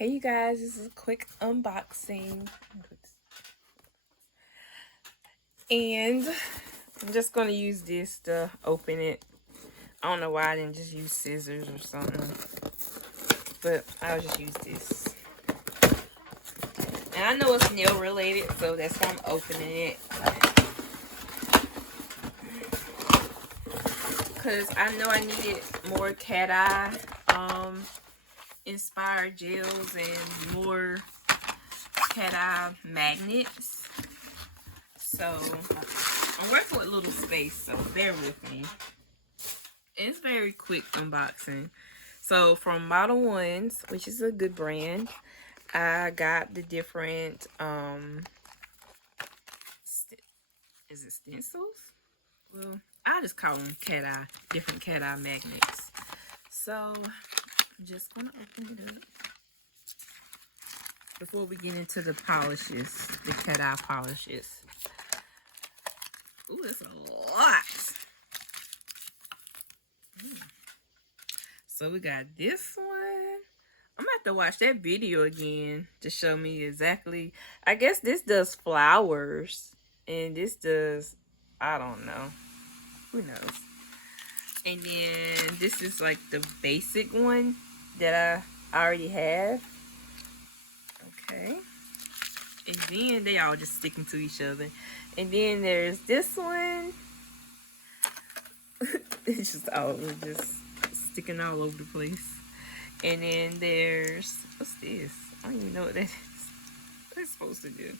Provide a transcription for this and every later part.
Hey you guys, this is a quick unboxing. And I'm just going to use this to open it. I don't know why I didn't just use scissors or something. But I'll just use this. And I know it's nail related, so that's why I'm opening it. Because I know I needed more cat eye inspired gels and more cat eye magnets. So I'm working with a little space, so bear with me. It's very quick unboxing. So from Model Ones, which is a good brand, I got the different is it stencils? Well, I just call them cat eye, different cat eye magnets. So I'm just gonna open it up before we get into the polishes, the cat eye polishes. Ooh, it's a lot. So we got this one. I'm gonna have to watch that video again to show me exactly. I guess this does flowers and this does, I don't know, who knows. And then this is like the basic one that I already have. Okay. And then they all just sticking to each other. And then there's this one. It's just sticking all over the place. And then there's, what's this? I don't even know what that is. What it's supposed to do.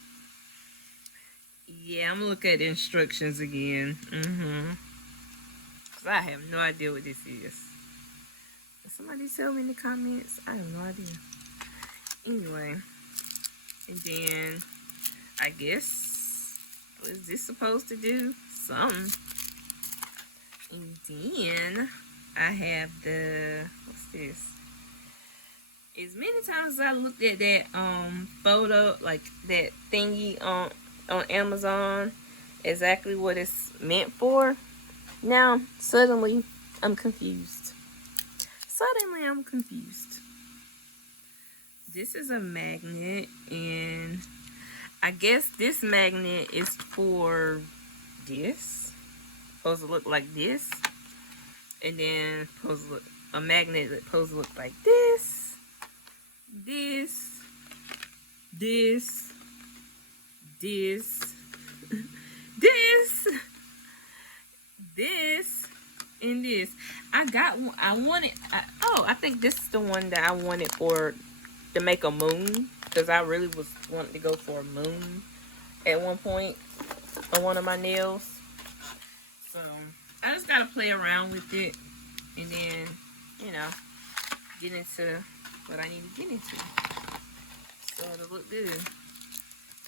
Yeah, I'm gonna look at the instructions again. Cause I have no idea what this is. Can somebody tell me in the comments? I have no idea. Anyway. And then, I guess, what is this supposed to do? Something. And then, I have the, what's this? As many times as I looked at that photo, like that thingy on Amazon, exactly what it's meant for, now suddenly I'm confused. This is a magnet, and I guess this magnet is for this. Supposed to look like this, and then supposed to look, a magnet that supposed to look like this. This, and this. I got one. I think this is the one that I wanted for to make a moon, because I really was wanting to go for a moon at one point on one of my nails. So I just gotta play around with it, and then, you know, get into what I need to get into, so it'll look good.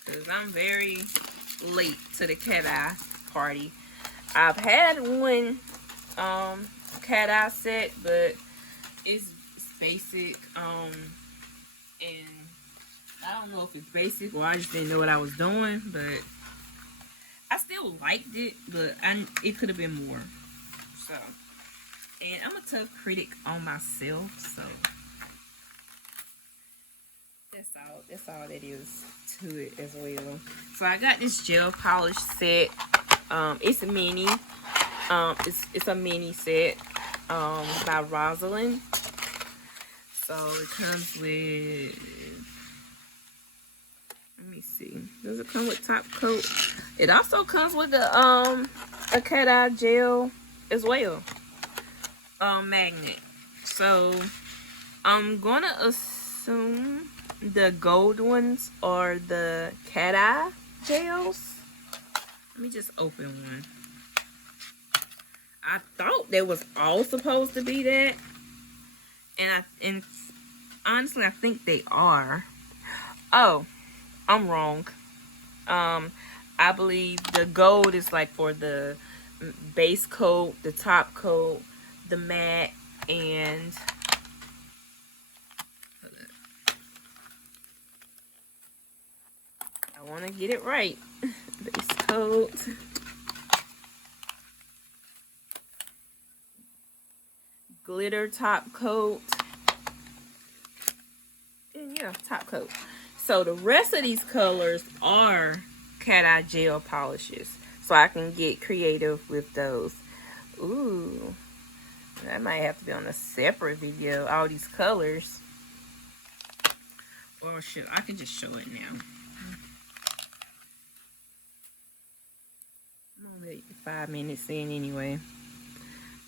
Because I'm very late to the cat eye party. I've had one cat eye set, but it's basic. And I don't know if it's basic or I just didn't know what I was doing, but I still liked it, but it could have been more. So, and I'm a tough critic on myself, so that's all that is to it as well. So I got this gel polish set. It's a mini. It's a mini set by Rosalind. So it comes with, let me see, does it come with top coat? It also comes with a cat eye gel as well, magnet. So I'm gonna assume the gold ones are the cat eye gels. Let me just open one. I thought they was all supposed to be that, and honestly I think they are. Oh, I'm wrong. I believe the gold is like for the base coat, the top coat, the matte, and I want to get it right. Base coat, glitter top coat, and Yeah, top coat. So the rest of these colors are cat eye gel polishes. So I can get creative with those. Ooh. That might have to be on a separate video. All these colors. Or shit, I can just show it now. I'm gonna let 5 minutes in anyway.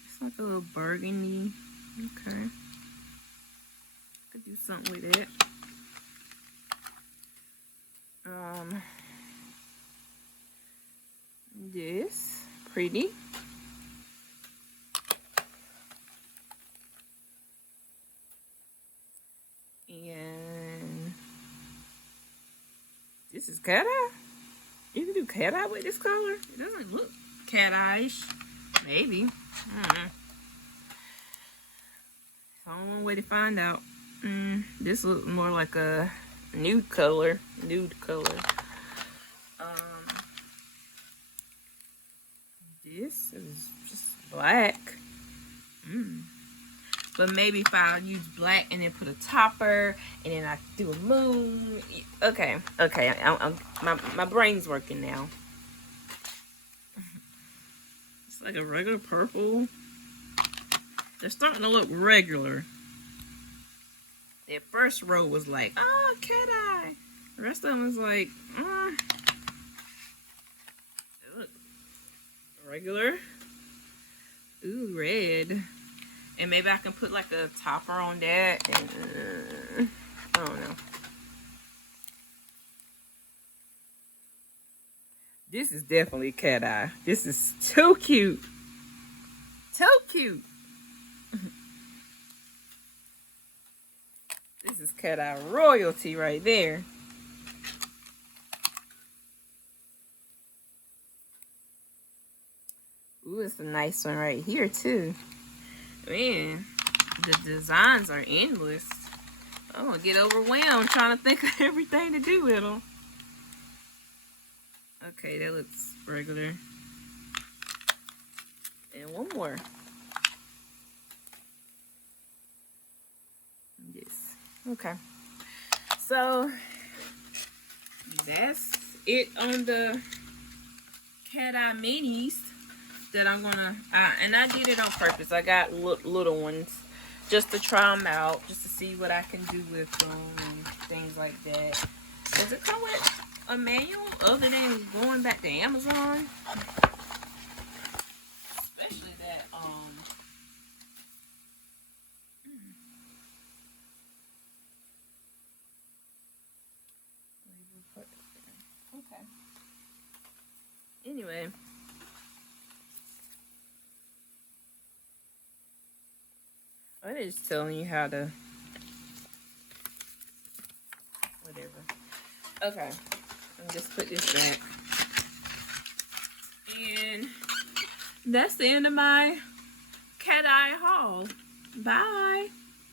It's like a little burgundy. Okay. Could do something with it. This pretty. And this is cat eye. You can do cat eye with this color. It doesn't look cat eye-ish. Maybe. Only way to find out. This looks more like a nude color. This is just black. But maybe if I use black and then put a topper and then I do a moon. Okay. My brain's working now. It's like a regular purple. They're starting to look regular. That first row was like, oh, cat eye. The rest of them was like, look, regular. Ooh, red. And maybe I can put like a topper on that. And I don't know. This is definitely cat eye. This is too cute. Too cute. This is cat eye royalty right there. Ooh, it's a nice one right here too. Man, the designs are endless. I'm gonna get overwhelmed trying to think of everything to do with them. Okay, that looks regular. And one more. Yes. Okay. So that's it on the cat eye minis that I'm gonna, and I did it on purpose. I got little ones just to try them out, just to see what I can do with them and things like that. Does it come with a manual other than going back to Amazon? Especially that, okay. Anyway. I'm just telling you how to, whatever. Okay, I'll just put this back. And that's the end of my cat eye haul. Bye.